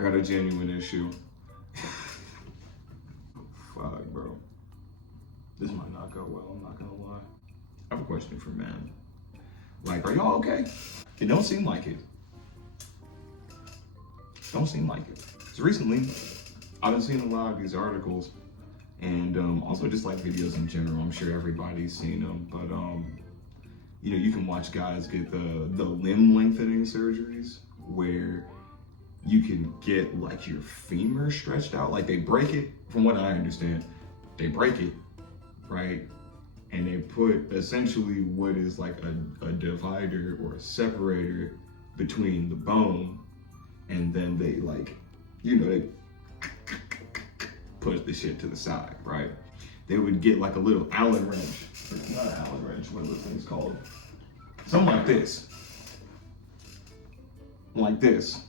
I got a genuine issue. Fuck, bro. This might not go well, I'm not gonna lie. I have a question for men. Like, are y'all okay? It don't seem like it. Don't seem like it. So recently, I've been seeing a lot of these articles and also just like videos in general. I'm sure everybody's seen them, but you know, you can watch guys get the limb lengthening surgeries where you can get like your femur stretched out. Like they break it, from what I understand, they break it, right? And they put essentially what is like a divider or a separator between the bone, and then they like, you know, they push the shit to the side, right? They would get like a little Allen wrench, not an Allen wrench, what are those things called? Something like this. Like this.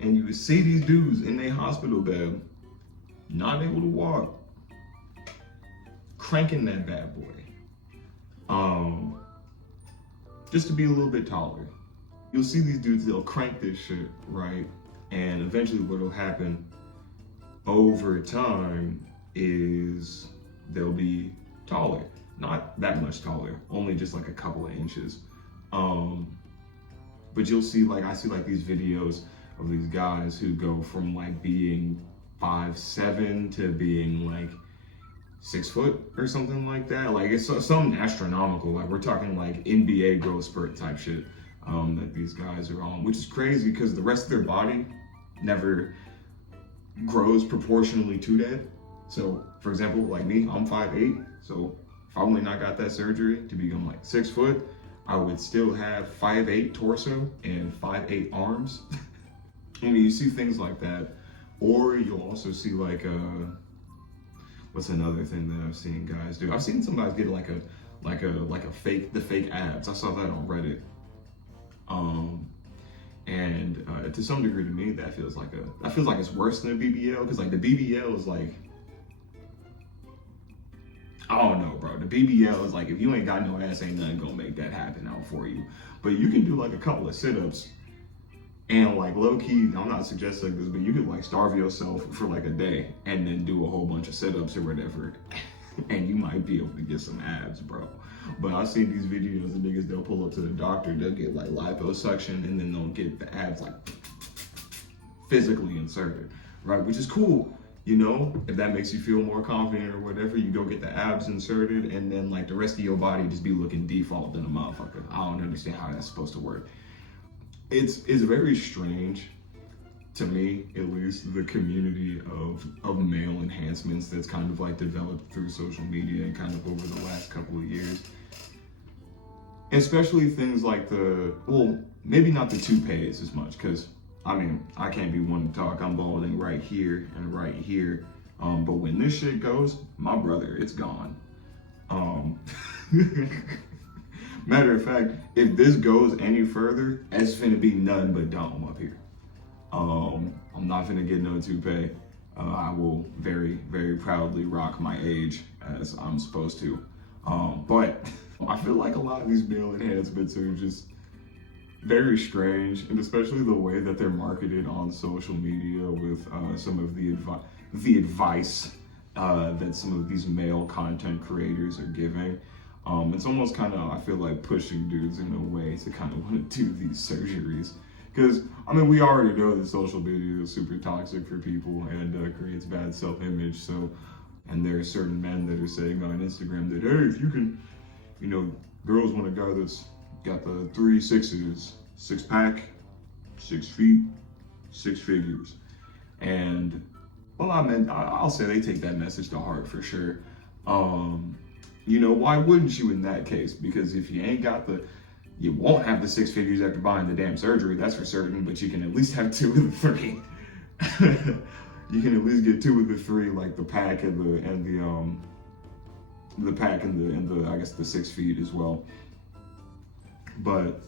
And you would see these dudes in their hospital bed, not able to walk, cranking that bad boy. Just to be a little bit taller. You'll see these dudes, they'll crank this shit, right? And eventually what'll happen over time is they'll be taller. Not that much taller, only just like a couple of inches. But you'll see, like, I see like these videos of these guys who go from like being 5'7" to being like 6 foot or something like that. Like it's something astronomical. Like we're talking like NBA growth spurt type shit that these guys are on, which is crazy because the rest of their body never grows proportionally to that. So for example, like me, I'm 5'8", so if I only not got that surgery to become like 6 foot, I would still have 5'8" torso and 5'8" arms. I mean, you see things like that, or you'll also see like what's another thing that I've seen guys do? I've seen some guys get like a fake abs. I saw that on Reddit. And to some degree, to me, that feels like it's worse than a BBL, because like the BBL is like, I don't know, bro. The BBL is like, if you ain't got no ass, ain't nothing gonna make that happen out for you. But you can do like a couple of sit-ups and like low key, I'm not suggesting this, but you could like starve yourself for like a day and then do a whole bunch of sit-ups or whatever. And you might be able to get some abs, bro. But I've seen these videos of niggas, they'll pull up to the doctor, they'll get like liposuction, and then they'll get the abs like physically inserted, right? Which is cool, you know? If that makes you feel more confident or whatever, you go get the abs inserted, and then like the rest of your body just be looking default than a motherfucker. I don't understand how that's supposed to work. It's very strange, to me at least, the community of male enhancements that's kind of like developed through social media and kind of over the last couple of years. Especially things like well, maybe not the toupees as much, because I mean, I can't be one to talk, I'm balding right here and right here. But when this shit goes, my brother, it's gone. Matter of fact, if this goes any further, it's finna be nothing but dome up here. I'm not finna get no toupee. I will very, very proudly rock my age as I'm supposed to. But I feel like a lot of these male enhancements are just very strange, and especially the way that they're marketed on social media with some of the advice that some of these male content creators are giving. It's almost kind of, I feel like, pushing dudes in a way to kind of want to do these surgeries. Because, I mean, we already know that social media is super toxic for people and creates bad self-image. So, and there are certain men that are saying on Instagram that, hey, if you can, you know, girls want a guy that's got the 3 6s, 6-pack, 6 feet, 6 figures. And, well, I mean, I'll say they take that message to heart for sure. You know, why wouldn't you in that case? Because if you ain't got you won't have the 6 figures after buying the damn surgery, that's for certain, but you can at least have 2 of the 3. You can at least get 2 of the 3, like the pack and the pack and the I guess the 6 feet as well. But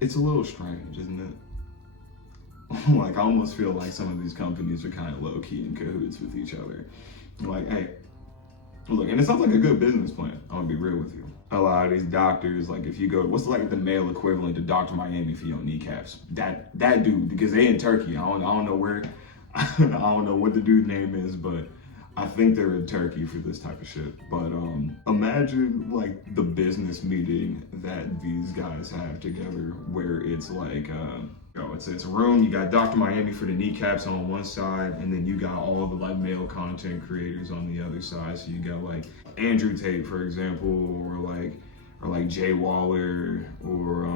it's a little strange, isn't it? Like, I almost feel like some of these companies are kind of low-key in cahoots with each other. Like, hey, Look, and it sounds like a good business plan. I'm gonna be real with you. A lot of these doctors, like if you go, what's like the male equivalent to Dr. Miami for your kneecaps? That dude, because they in Turkey. I don't know where, I don't know what the dude name is, but I think they're in Turkey for this type of shit. But imagine like the business meeting that these guys have together, where it's like, it's a room. You got Dr. Miami for the kneecaps on one side, and then you got all the like male content creators on the other side. So you got like Andrew Tate, for example, or like Jay Waller, or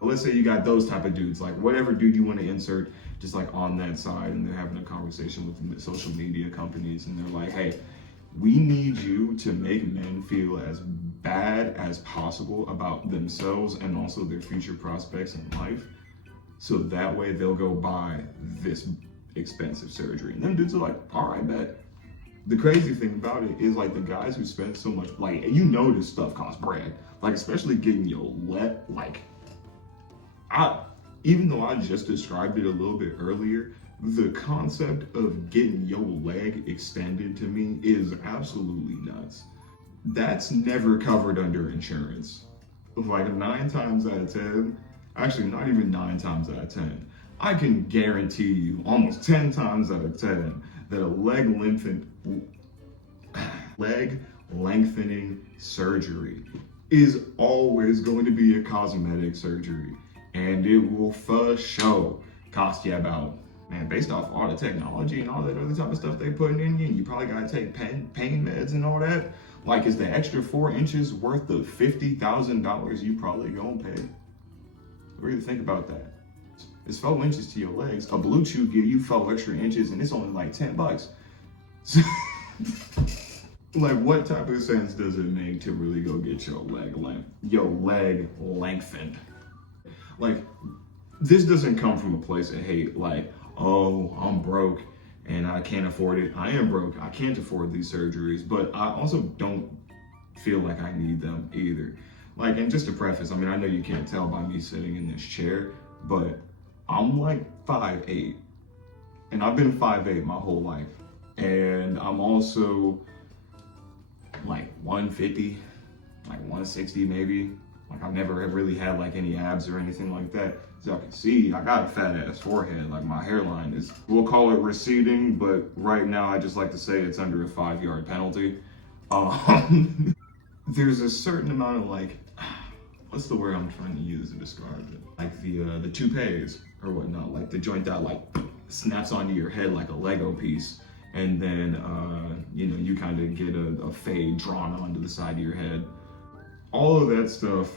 let's say you got those type of dudes, like whatever dude you want to insert, just like on that side, and they're having a conversation with the social media companies, and they're like, hey, we need you to make men feel as bad as possible about themselves and also their future prospects in life, so that way they'll go buy this expensive surgery. And them dudes are like, all right, bet. The crazy thing about it is like the guys who spend so much, like, you know, this stuff costs bread, like especially getting your even though I just described it a little bit earlier, the concept of getting your leg extended to me is absolutely nuts. That's never covered under insurance. Like 9 times out of 10, actually not even 9 times out of 10, I can guarantee you almost 10 times out of 10 that a leg lengthening surgery is always going to be a cosmetic surgery. And it will for sure cost you about, man, based off all the technology and all that other type of stuff they putting in you, and you probably gotta take pain meds and all that. Like, is the extra 4 inches worth the $50,000 you probably gonna pay? Really think about that. It's 4 inches to your legs. A Blue Chew give you 4 extra inches, and it's only like $10. So, like, what type of sense does it make to really go get your leg lengthened? Like, this doesn't come from a place of hate, like, oh, I'm broke and I can't afford it. I am broke, I can't afford these surgeries, but I also don't feel like I need them either. Like, and just to preface, I mean, I know you can't tell by me sitting in this chair, but I'm like 5'8", and I've been 5'8" my whole life. And I'm also like 150, like 160 maybe. Like, I've never really had like any abs or anything like that. As y'all can see, I got a fat ass forehead. Like, my hairline is, we'll call it receding, but right now I just like to say it's under a 5-yard penalty. There's a certain amount of like, what's the word I'm trying to use to describe it? Like the toupees or whatnot, like the joint that like snaps onto your head like a Lego piece. And then, you kind of get a fade drawn onto the side of your head. All of that stuff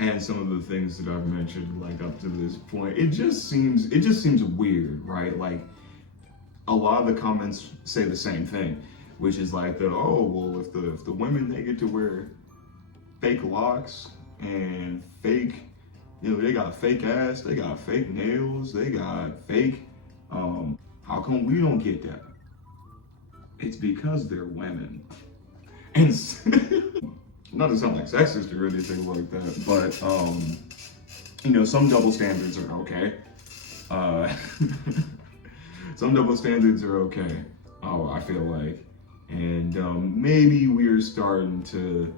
and some of the things that I've mentioned, like up to this point, it just seems weird, right? Like, a lot of the comments say the same thing, which is like if the women, they get to wear fake locks and fake, they got fake ass, they got fake nails, they got fake, how come we don't get that? It's because they're women. And not to sound like sexist or anything like that, but some double standards are okay. Some double standards are okay. I feel like, and maybe we're starting to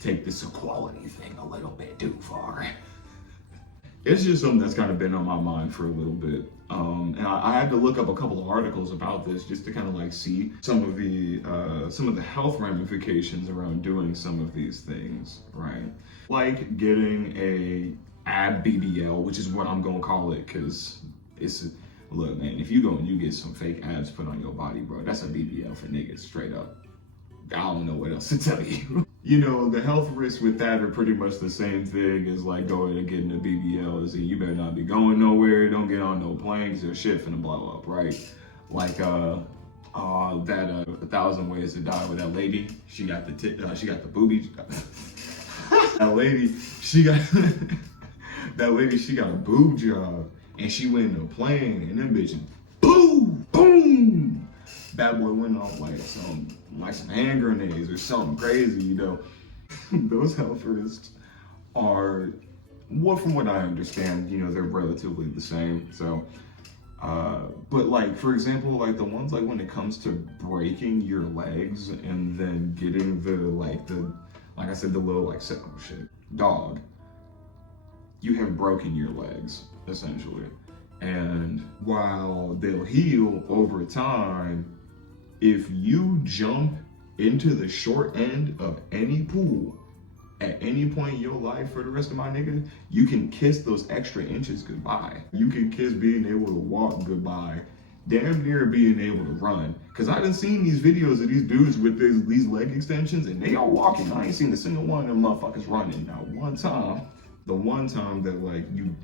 take this equality thing a little bit too far. It's just something that's kind of been on my mind for a little bit. And I had to look up a couple of articles about this just to kind of like see some of the health ramifications around doing some of these things, right? Like getting a ab BBL, which is what I'm gonna call it, because look, man, if you go and you get some fake abs put on your body, bro, that's a BBL for niggas, straight up. I don't know what else to tell you. The health risks with that are pretty much the same thing as like going and getting a BBL. Is you better not be going nowhere, don't get on no planes, your shit finna blow up, right? Like that 1,000 Ways to Die with that lady. She got the boobies. That lady, she got a boob job, and she went in a plane, and them bitches, boom, boom. Bad boy went off like some hand grenades or something crazy, Those health risks are, from what I understand, they're relatively the same. So But like, for example, like the ones like when it comes to breaking your legs and then getting like I said, the little like, oh shit, dog, you have broken your legs essentially. And while they'll heal over time, if you jump into the short end of any pool at any point in your life for the rest of my nigga, you can kiss those extra inches goodbye. You can kiss being able to walk goodbye, damn near being able to run. Cause I done seen these videos of these dudes with these leg extensions and they all walking. I ain't seen a single one of them motherfuckers running. Not one time. The one time that like you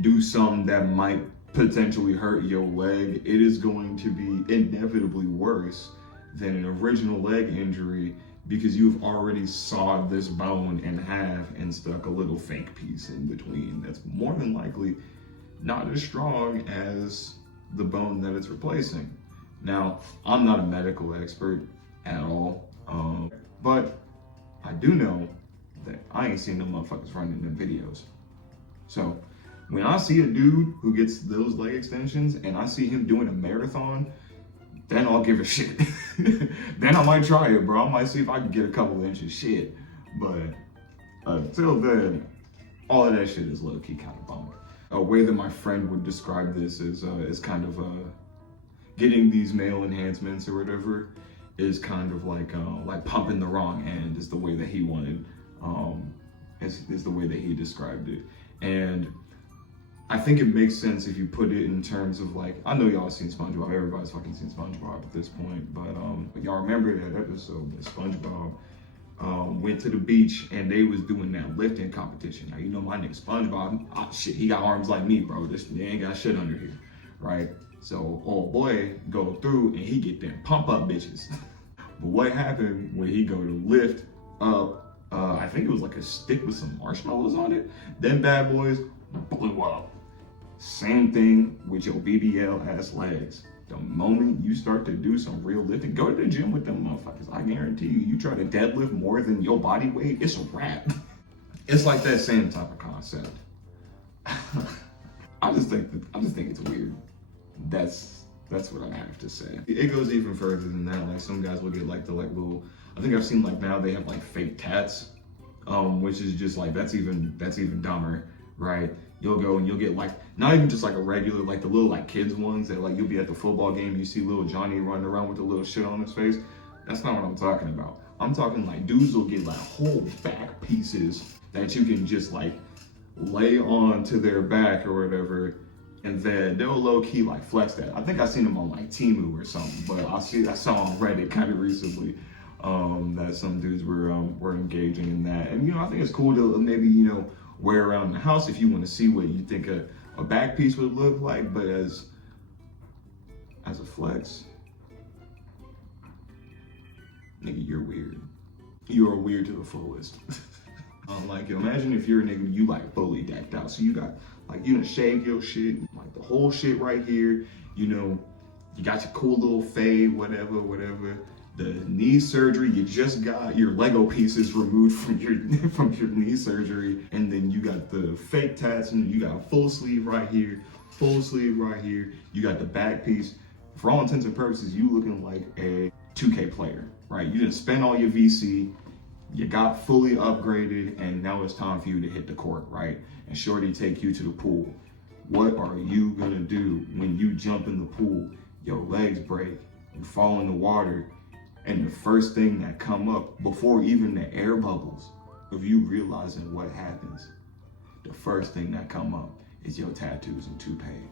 do something that might potentially hurt your leg, it is going to be inevitably worse than an original leg injury because you've already sawed this bone in half and stuck a little fake piece in between that's more than likely not as strong as the bone that it's replacing. Now, I'm not a medical expert at all, but I do know that I ain't seen them motherfuckers running them videos. So when I see a dude who gets those leg extensions and I see him doing a marathon, then I'll give a shit. Then I might try it, bro. I might see if I can get a couple inches shit. But until then, all of that shit is low-key kind of bummed. A way that my friend would describe this is kind of getting these male enhancements or whatever is kind of like pumping the wrong end is the way that he wanted, is the way that he described it. And I think it makes sense if you put it in terms of like, I know y'all seen SpongeBob, everybody's fucking seen SpongeBob at this point, but y'all remember that episode that SpongeBob went to the beach and they was doing that lifting competition. Now, you know my nigga SpongeBob, shit, he got arms like me, bro. They ain't got shit under here, right? So old boy go through and he get them pump up bitches. But what happened when he go to lift up, I think it was like a stick with some marshmallows on it, them bad boys blew up. Same thing with your BBL ass legs. The moment you start to do some real lifting, go to the gym with them motherfuckers. I guarantee you, you try to deadlift more than your body weight, it's a wrap. It's like that same type of concept. I just think it's weird. That's what I have to say. It goes even further than that. Like some guys will get like the little, I think I've seen like now they have like fake tats, which is just like that's even dumber, right? You'll go and you'll get like, not even just like a regular, like the little like kids ones that like you'll be at the football game, you see little Johnny running around with a little shit on his face. That's not what I'm talking about. I'm talking like dudes will get like whole back pieces that you can just like lay on to their back or whatever, and then they'll low key like flex that. I think I seen them on like Temu or something, but I saw on Reddit kind of recently that some dudes were engaging in that. And you know, I think it's cool to maybe, you know, wear around the house if you want to see what you think a back piece would look like, but as a flex, nigga, you're weird. You are weird to the fullest. Like, imagine if you're a nigga, you like fully decked out. So you got like, you done shaved your shit, like the whole shit right here. You know, you got your cool little fade, whatever. The knee surgery, you just got your Lego pieces removed from your knee surgery, and then you got the fake tats, and you got a full sleeve right here, you got the back piece. For all intents and purposes, you looking like a 2K player, right? You didn't spend all your VC, you got fully upgraded, and now it's time for you to hit the court, right? And shorty take you to the pool. What are you gonna do when you jump in the pool, your legs break, you fall in the water, and the first thing that come up before even the air bubbles of you realizing what happens, the first thing that come up is your tattoos and toupee.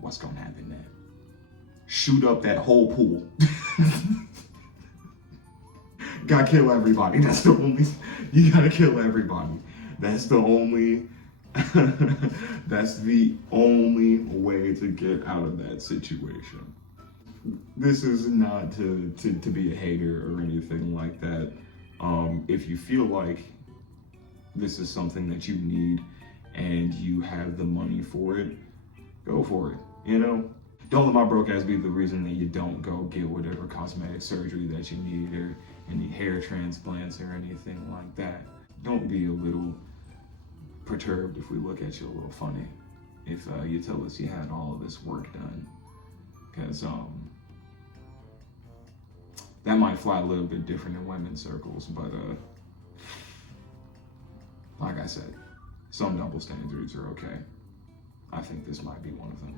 What's gonna happen then? Shoot up that whole pool. Gotta kill everybody. You gotta kill everybody. That's the only way to get out of that situation. This is not to be a hater or anything like that. If you feel like this is something that you need and you have the money for it, go for it, you know? Don't let my broke ass be the reason that you don't go get whatever cosmetic surgery that you need or any hair transplants or anything like that. Don't be a little perturbed if we look at you a little funny if you tell us you had all of this work done, because that might fly a little bit different in women's circles. But like I said, some double standards are okay. I think this might be one of them.